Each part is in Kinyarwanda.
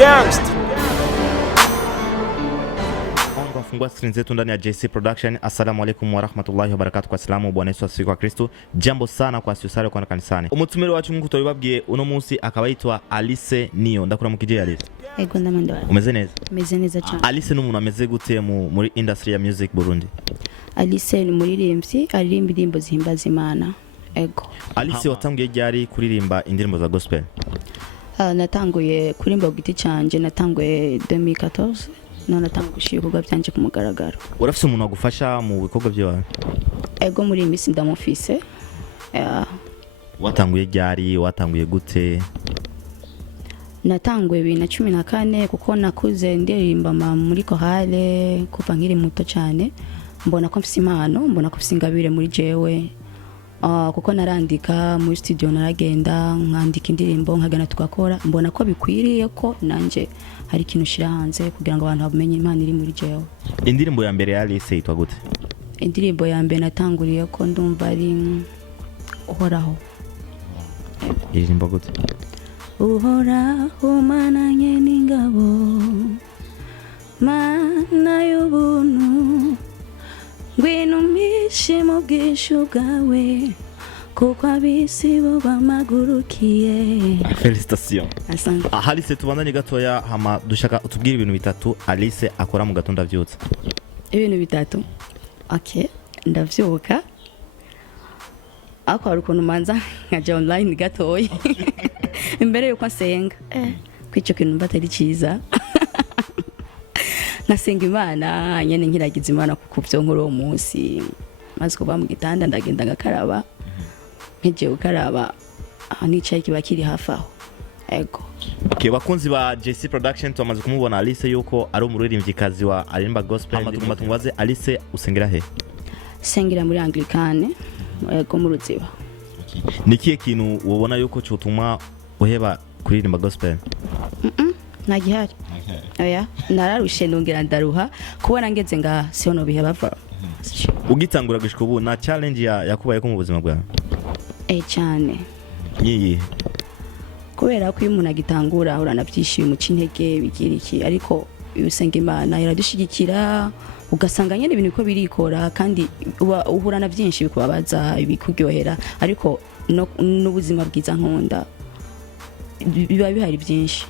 gangster. Fungua screen zetu ndani ya JC Production. Assalamu alaikum wa rahmatullahi wa barakatuh. Kwa salamu Bwana Yesu asifiwe kwa Kristo. Jambo sana kwa sisare kwa kanisani. Umutumire wacu Mungu tubibabwiye uno munsi akabaitwa Alice Niyo. Ndakura mukije Alice. Ego ndamandora. Umeze neza? Umeze neza cyane. Alice n'umuntu ameze gute muri industry ya music Burundi? Alice ni muririmbyi, aririmba indirimbo zihimbaza Imana. Ego. Alice watangiye ryari kuririmba indirimbo za gospel? Natanguye kurimba ku giti canje, natanguye 2014. None natanguye gushira ibikorwa byanje ku mugaragaro. Urafise umuntu agufasha mu bikorwa byawe? Ego muri imisi ndamufise. Watanguye ryari, watanguye gute? Natanguye 2014 kuko nakuze ndirimba muri chorale kuva nkiri muto cyane. Mbona ko mfise impano, mbona ko mfise ingabire muri jewe. Kuko narandika muri studio, naragenda nkandika indirimbo nkagana tugakora, mbona ko bikwiriye ko nanje hari ikintu shira hanze kugira ngo abantu bamenye Imana iri muri jewe. Indirimbo ya mbere ya Alice yitwa gute? Indirimbo ya mbere natanguriye ko ndumva ari uhoraho. Indirimbo gute? Uhoraho mananye n'ingabo, mana y'ubuntu, ngwino mishe mu bwishu bwawe, kuko abisi bo bamagurukiye. Felicitation. Asante. Alice tubandanye gatoya hama dushaka utubwire ibintu bitatu Alice akora mu gatondo avyutse. Ibintu bitatu. Okay, ndavyuka. Akora ukuntu manza nkaje online gatoya. Imbere yuko asenga. Kwico kintu mbatari ciza. Nasenga Imana nyene nkiragiza Imana kuko byo nkuru uwo munsi. Maze kuva mu gitanda ndagenda ngakaraba. Nkeje ukaraba nicaye kiba kiri hafi aho. Ego. Okay, bakunzi ba JC Production tumaze kumubona Alice yuko ari umuririmbyikazi wa arimba gospel. Amatuma tumubaze Alice usengera he? Sengera muri Anglikane ko mu Ruziba. Nikiye kintu ubona yuko cyotuma uheba kuririmba gospel? Nagihari. Oya, nararushe ndongera ndaruha kubona ngeze nga sihono biheba va. Ugitangura gushika ubu na challenge yakubaye ko mu buzima bwawe? Cyane. Yiyi. Kubera ko umuntu agitangura urana byishimo mu cintege bigira iki, ariko usenga Imana iradushigikira ugasanga nyene ibintu ko birikora kandi uhurana byinshi bikubabaza ibikuryohera, ariko n'ubuzima bwiza nkunda biba bihari byinshi.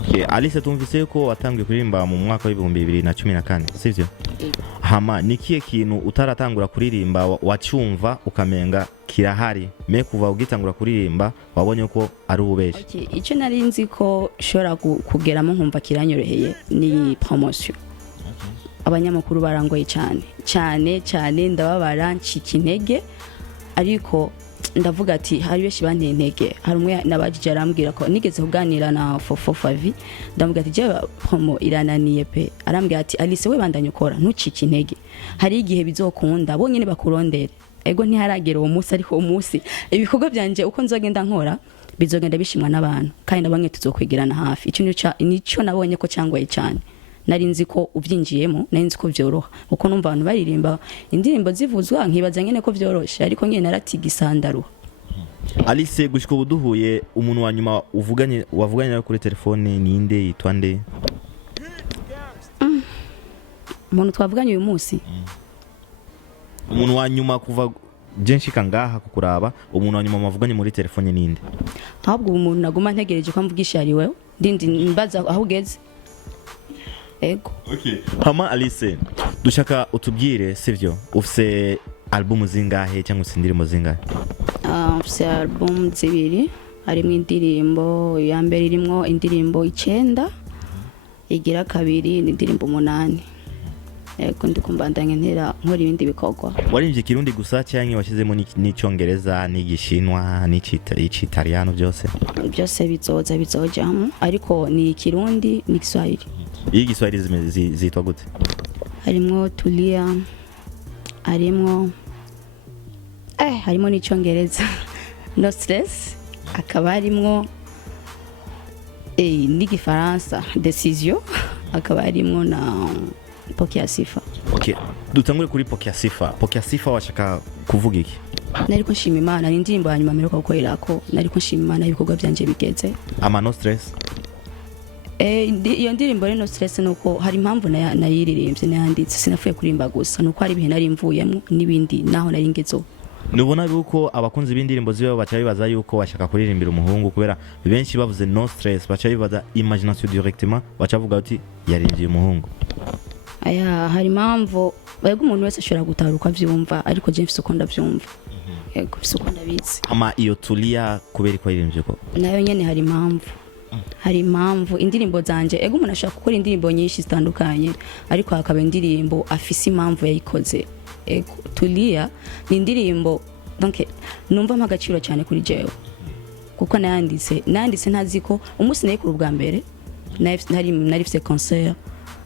Okay, Alice tumvise ko watangiye kuririmba mu mwaka wa 2014, sivyo? Hama nikiye kintu utaratangura kuririmba wacyumva ukamenga kirahari me kuva ugitangura kuririmba wabonye ko ari ububeshi? Okay, ico nari nzi ko shora kugeramo nkumva kiranyoroheye ni promotion. Abanyamakuru barangoye cyane ndababara ncika intege, ariko ndavuga ati hari beshi banteye intege. Hari umwe nabajije arambwira ko nigeze kuganira na Fofavi, ndamubwira ati je promo irananiye pe, arambwira ati Alice we bandanye ukora ntucike intege, hari igihe bizokunda bonyene bakurondere. Ego ntiharagera uwo munsi, ariko uwo munsi ibikorwa byanje uko nzogenda nkora bizogenda bishimwa n'abantu kandi nabamwe tuzokwegerana hafi. Ico nico nabonye ko cyangwaye cyane. Nari nzi ko uvyinjiyemo, nari nzi ko vyoroha uko numva abantu baririmba indirimbo zivuzwa nkibaza nyene ko vyoroshe, ariko nyene naratigisandaruha. Alice gushika ubuduhuye umuntu wa nyuma wavuganye kuri telefone ninde, yitwa nde? Umuntu twavuganye uyu munsi? Umuntu wa nyuma kuva jenshika ngaha kukuraba, umuntu wa nyuma mavuganye muri telefone ninde? Ahubwo umuntu naguma ntegereje ko mvugisha ari wewe, ndindi mbaza aho ugeze. Ego. Okay. Hama Alice, dushaka utubwire sivyo ufise album zingahe cyangwa indirimbo zingahe? Ufise album zibiri, harimo indirimbo ya mbere irimo indirimbo 9, igira kabiri ni indirimbo 8. Ego ndi kumbandanya nkora ibindi bikorwa. Warimvye Kirundi gusa cyangwa washizemo n'icyongereza n'igishinwa n'icitaliano byose? Byose bizojamo, ariko ni Kirundi n'Igiswahili. Iyi Giswahili zitwa gute? Harimo Tulia, harimo n'icyongereza No Stress, akaba harimo n'igifaransa Decision, akaba harimo na Pokia Sifa. Okay, dutangure kuri Pokia Sifa. Pokia Sifa washaka kuvuga iki? Nariko nshima Imana, ni indirimbo hanyuma mperuka gukorera ko nariko nshima Imana ibikorwa byanje bigeze. Ama No Stress. iyo ndirimbo rero no stress nuko hari impamvu nayiririmbye nayanditse sinafuye kurimba gusa nuko hari ibihe nari mvuyemo nibindi naho nari ngezo. Nubona yuko abakunzi b'indirimbo ziwe bacha bibaza yuko bashaka kuririmbira umuhungu kubera benshi bavuze no stress bacha bibaza imagination directement bacha vuga ati yarimbiye umuhungu. Aya hari impamvu bayego umuntu wese ashobora gutaruka vyumva ariko je mfise uko ndavyumva. Yego mfise uko ndabizi. Ama iyo Tulia kubera ko yirimbye ko. Nayo nyene hari impamvu. Hari impamvu indirimbo zanje ego umuntu ashaka gukora indirimbo nyinshi zitandukanye ariko hakaba indirimbo afise impamvu yayikoze. Ego Tulia ni indirimbo donc numva mpagaciro cyane kuri jewe kuko nanditse ntaziko umunsi nayikuru bwa mbere narifise concert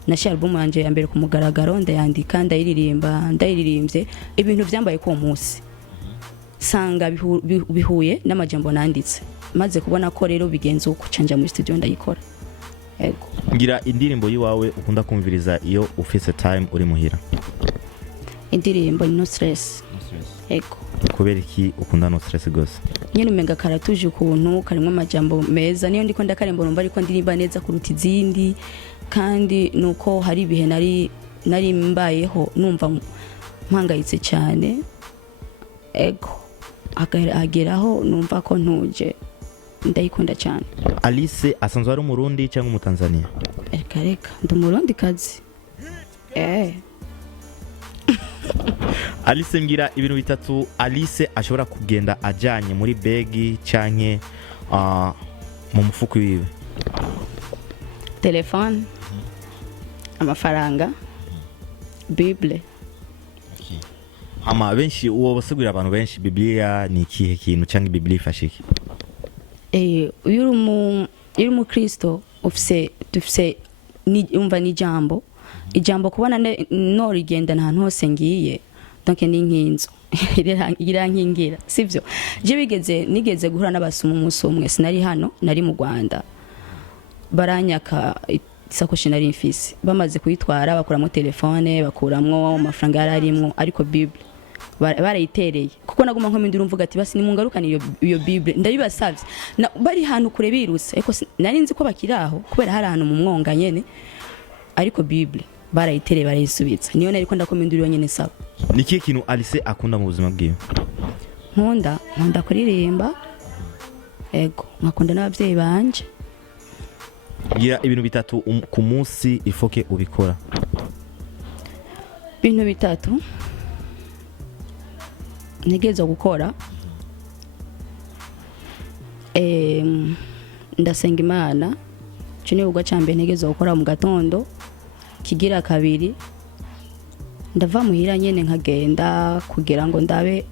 na album yanje ya mbere ku mugaragaro ndayandika ndayiririmbye ibintu byambaye ko umunsi sanga bihuye n'amajambo nanditse maze kubona ko rero bigenze uko canja muri studio ndayikora. Ego ngira indirimbo yiwawe ukunda kumviriza iyo ufise time uri muhira. Indirimbo no stress. Ego kubera iki ukunda no stress gose? Nyene umenga karatuje ukuntu karimwe amajambo meza niyo ndiko ndakarembo numva ariko ndirimba neza kuruta izindi kandi nuko hari ibihe nari mbayeho numva mpangayitse cyane. Ego ageraho numva ko ntuje ndayikunda cyane. Alice asanzwe ari umurundi cyangwa umutanzania? Reka ndumurundi kazi. Alice ngira ibintu bitatu Alice ashobora kugenda ajanye muri begi canke mu mufuko wiwe. Telefone, amafaranga, Bible. Ama benshi uwo basegurira abantu benshi Biblia ni ikihe kintu cyangwa Biblia ifashiki? Uyu mu Kristo dufise umva ni ijambo kubona no rigenda nta hose ngiye donc ni nkinzo irankingira sivyo je nigeze guhura n'abasumu umunsi umwe sinari hano nari mu Rwanda baranyaka isakoshi nari mfise bamaze kuyitwara bakuramo telefone bakuramwo amafaranga yararimwo ariko Bible barayitereye kuko naguma nkomindira umvuga ati basi nimungarukane iyo Bible ndabibasavye bari hano kure biruse ariko nari nzi ko bakiraho kubera hari hano mu mwonga nyene ariko Bible barayitereye barayisubitsa niyo nari ko ndakomindira nyene saba. Niki kintu Alice akunda mu buzima bwiwe? Nkunda kuririmba. Ego nkakunda n'abavyeyi banje. Gira ibintu bitatu ku munsi ifoke ubikora. Ibintu bitatu nigeze gukora ndasenga Imana cyo nibuga cyambe nigeze gukora mu gatondo kigira kabiri ndava muhira nyene nkagenda kugira ngo ndabe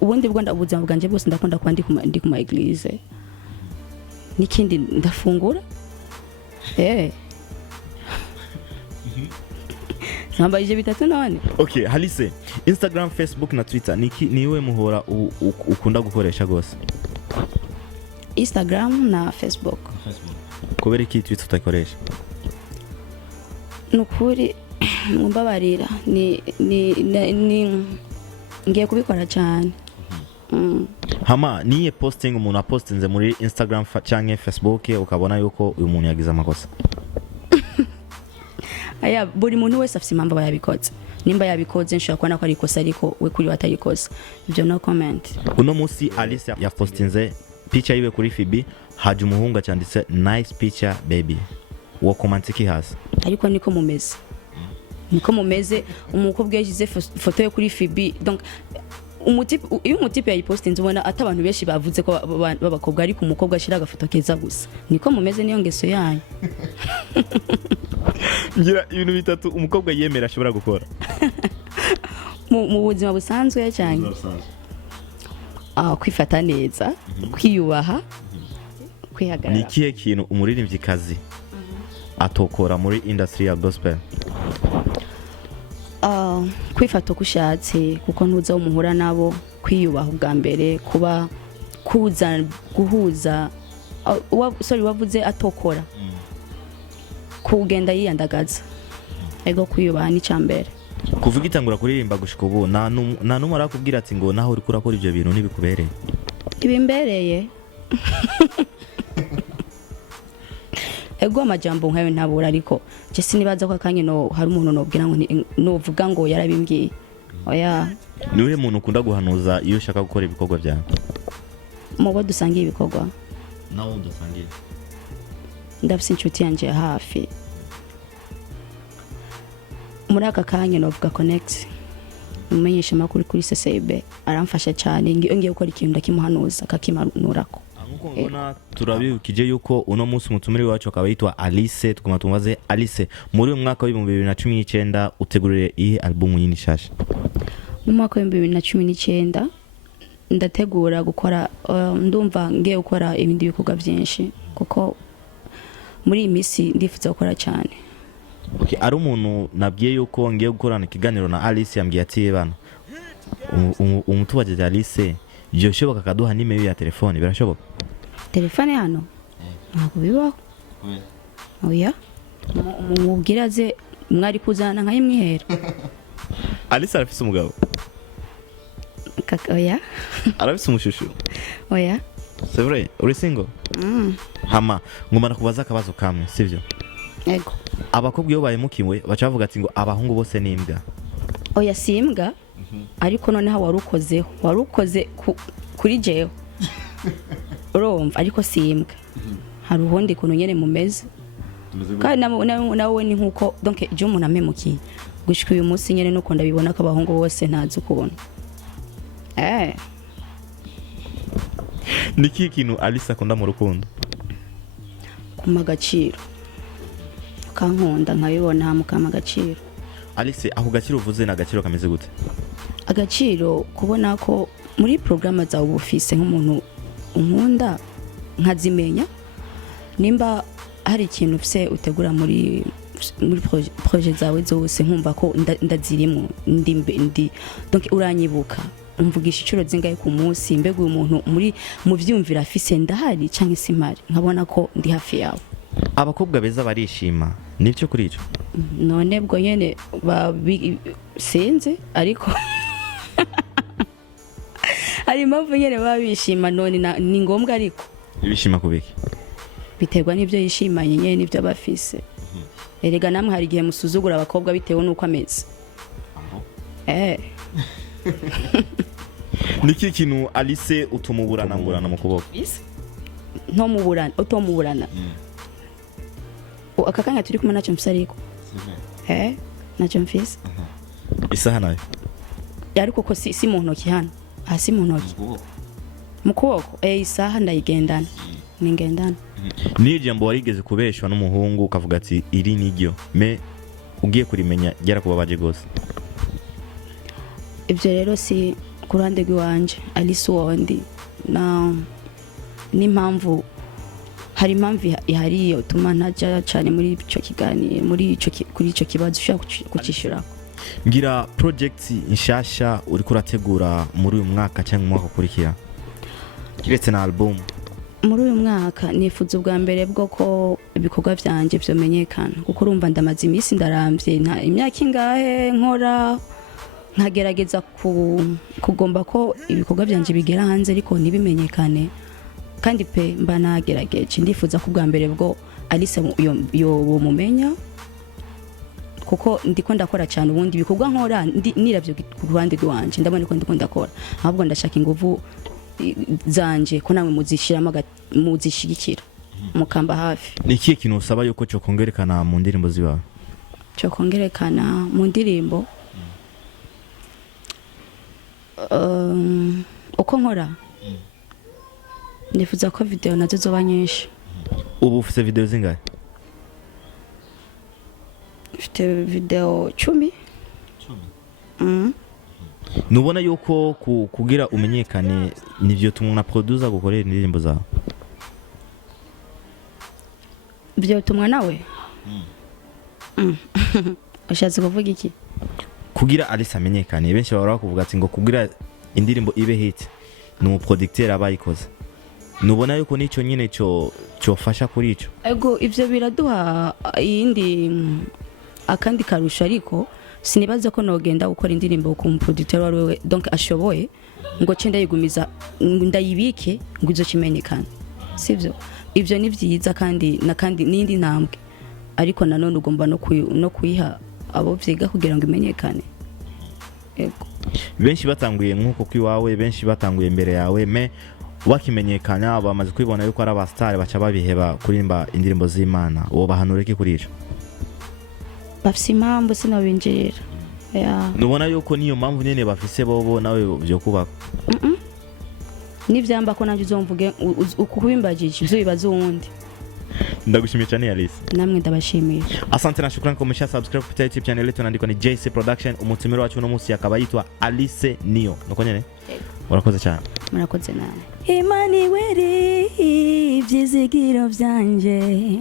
ubundi bwo ndabuzima bwanje bwose ndakunda kwa ndi ku ma eglise nikindi ndafungura namba ije bitatu none. Okay Alice, Instagram, Facebook na Twitter niwe muhora ukunda gukoresha gose? Instagram na Facebook. Kubera iki Twitter utakoresha? Nukuri mumbabarira ni ngiye kubikora cyane. Hama niye posting umuntu apostinze muri Instagram canke Facebook ukabona yuko uyu muntu yagize amakosa? Aya buri muntu wese afite impamvu yabikoze nimba yabikoze nshaka kubona ko ari ikosa ariko we kuri watarikoze ibyo no comment. Uno musi Alice ya postinze picture yiwe kuri FB haje umuhungu cyanditse nice picture baby wo comment iki hasi ariko niko mumeze umukobwa yagize foto yo kuri FB donc iyo umutipe yayipostinze ubona atabantu benshi bavuze ko babakobwa ariko umukobwa ashira agafoto keza gusa niko mumeze niyo ngeso yanyu. Ngira ibintu bitatu umukobwa yemera ashobora gukora mu buzima busanzwe cyane. Kwifata neza, kwiyubaha, kwihagarara. Nikihe kintu umuririmbyi kazi atokora muri industry ya gospel? Kwifata kushatse kuko ntuza umuhura nabo, kwiyubaha ubwa mbere, kuba guhuza wavuze atokora kugenda yiyandagaza ego kwiyubaha ni cyambere. Kuvuga itangura kuririmba gushika ubu nta numwe arakubwira ati ngo naho uri kurakora ibyo bintu nibikubereye? Ibimbereye ego amajambo nkayo ntabura ariko je sinibaza ko akanye no hari umuntu nobwira ngo novuga ngo yarabimbwiye oya. Niwe muntu ukunda guhanuza iyo ushaka gukora ibikorwa byawe? Mubo dusangiye ibikorwa nawe udasangiye? Ndafise inshuti yanje hafi muri aka kanya novuga connect umenyesha makuru kuri CCB aramfasha cyane ngiye gukora ikintu ndakimuhanuza akakimanurako. Nkuko ngona turabibukije yuko uno munsi umutumire wacu akaba yitwa Alice. Tukuma tumaze Alice, muri uyu mwaka wa 2019 utegurire iyi album yini shasha? Mu mwaka wa 2019 ndategura gukora ndumva ngiye gukora ibindi bikorwa byinshi kuko muri iyi minsi ndifuza gukora cyane. Okay, ari umuntu nabwiye yuko ngiye gukorana ikiganiro na Alice yambwiye ati bana umutubaje Alice yoshoboka kaduha nimero ya telefone, birashoboka? Telefone hano ntabwo bibaho. Oya mubwiraze mwari kuzana nkayimwihera. Alice arafise umugabo? Oya. Arafise umushushu? Oya. C'est vrai, uri single? Hama ngomba nakubaza akabazo kamwe, sivyo? Ego. Abakobwa iyo bahemukiwe bacavuga ati ngo abahungu bose ni imbwa. Oya si imbwa ariko noneho warukoze kuri jewe urumva ariko si imbwa. Hari ubundi kuntu nyene mumeze kandi nawe ni nkuko donc je umuntu amemukiye gushika uyu munsi nyene nuko ndabibona ko abahungu bose ntazi ukuntu. Niki kintu Alice akunda mu rukundo? Kuma agaciro kankunda nkabibona mukama agaciro. Alice aho gaciro uvuze na gaciro kameze gute? Agaciro kubona ko muri programa za ubufise nk'umuntu unkunda nkazimenya nimba hari ikintu ufise utegura muri projet zawe zose nkumva ko ndazirimo ndi donc uranyibuka umvugisha icuro zingaye ku munsi mbega uyu muntu muri mu vyumvira afise ndahari canke simari nkabona ko ndi hafi yawe. Abakobwa beza barishima nivyo kuri ico? None bwo nyene sinzi ariko ari impamvu nyene babishima none ni ngombwa ariko bishima kubiki? Biterwa n'ivyo yishimanye nyene n'ivyo bafise. Erega namwe hari igihe musuzugura abakobwa bitewe nuko ameze. Niki kintu Alice utumuburana mu kuboko? Utomuburana. Akakanya turi kumwe naco mfise ariko. Naco mfise. Isaha nayo? Ariko ko si mu ntoki hano. Hasi mu ntoki. Mu kuboko. Isaha ndayigendana. Ningendana. Ni jambo warigeze kubeshwa n'umuhungu ukavuga ati iri niryo me ugiye kurimenya gera kubabaje gose? Ibyo rero si kurande gwanje Alice wondi na n'impamvu hari impamvu ihari yo tuma ntaja cyane muri ico kiganiro kuri ico kibazo ushaka kucishura. Ngira project inshasha uri kurategura muri uyu mwaka cyangwa umwaka ukurikira kiretse na album? Muri uyu mwaka nifuza ubwa mbere bwo ko ibikorwa byanje byomenyekana kuko urumva ndamaze iminsi ndaramvye imyaka ingahe nkora nkagerageza kugomba ko ibikorwa byanje bigera hanze ariko nibimenyekane kandi pe mba nagerageje. Ndifuza ko ubwa mbere bwo Alice yo mumenya kuko ndiko ndakora cyane ubundi ibikorwa nkora niravyo ku ruhande rwanje ndabona ko ndiko ndakora ahubwo ndashaka inguvu zanje ko nawe muzishigikira mukamba hafi. Niki kintu usaba yuko cyo kongerekana mu ndirimbo zibawe? Cyo kongerekana mu ndirimbo uko nkora nifuza ko video nazo zoba nyinshi. Ubu ufite video zingahe? Ufite video 10. Nubona yuko kugira umenyekane nivyo tumuna producer gukorera indirimbo zawe? Byo tumwa nawe? Ushatse kuvuga iki? Kugira Alice amenyekane benshi baba kuvuga ati ngo kugira indirimbo ibe hit ni umuproducteur abayikoze. Nubona yuko nico nyine cyofasha kuri ico? Ego ivyo biraduha yindi akandi karusha ariko sinibaza ko nogenda gukora indirimbo ku umuproducteur wawe donc ashoboye ngo cende yigumiza ndayibike ngo izo kimenyekana. Sivyo? ivyo ni vyiza kandi n'indi ntambwe ariko nanone ugomba no kuyiha abo vyiga kugira ngo imenyekane. Yego benshi batanguye nkuko kwiwawe, benshi batanguye imbere yawe, me wakimenyekana bamaze kwibona yuko ari abastar baca babiheba kurimba indirimbo z'Imana, uwo bahanura iki kuri ico? bafise impamvu sinabinjirira. Nubona yuko niyo mpamvu nyene bafise bobo nawe byo kubaka nivyamba ko navyo uzomvuge ukubimbagije ivyo bibaza uwundi. Ndagushimiye cyane Alice. Namwe ndabashimiye. Asante na shukrani kwa msha subscribe kupitia YouTube channel yetu, naandika ni JC Production. Umutumiro wacu no musi akaba yitwa Alice Niyo. Nuko nyene? Urakoze cyane. Murakoze nawe. Imani weri ivyizigiro vyanje,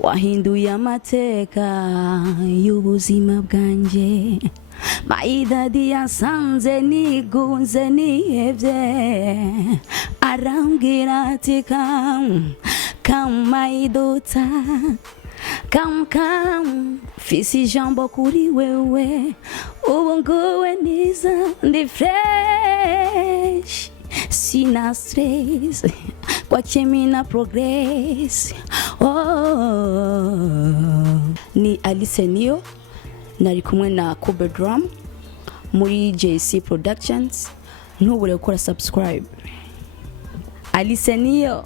wahinduye amateka y'ubuzima bwanje. Maidadi yasanze nigunze nihevye, arambwira ati come my daughter, come fisi jambo kuri wewe, ubu nguwe niza ndi fresh, sina stress kwa chemina progress. Ni Alice Niyo, nari kumwe na KUBE Drum muri JC Productions. Ntubure gukora subscribe. Alice Niyo.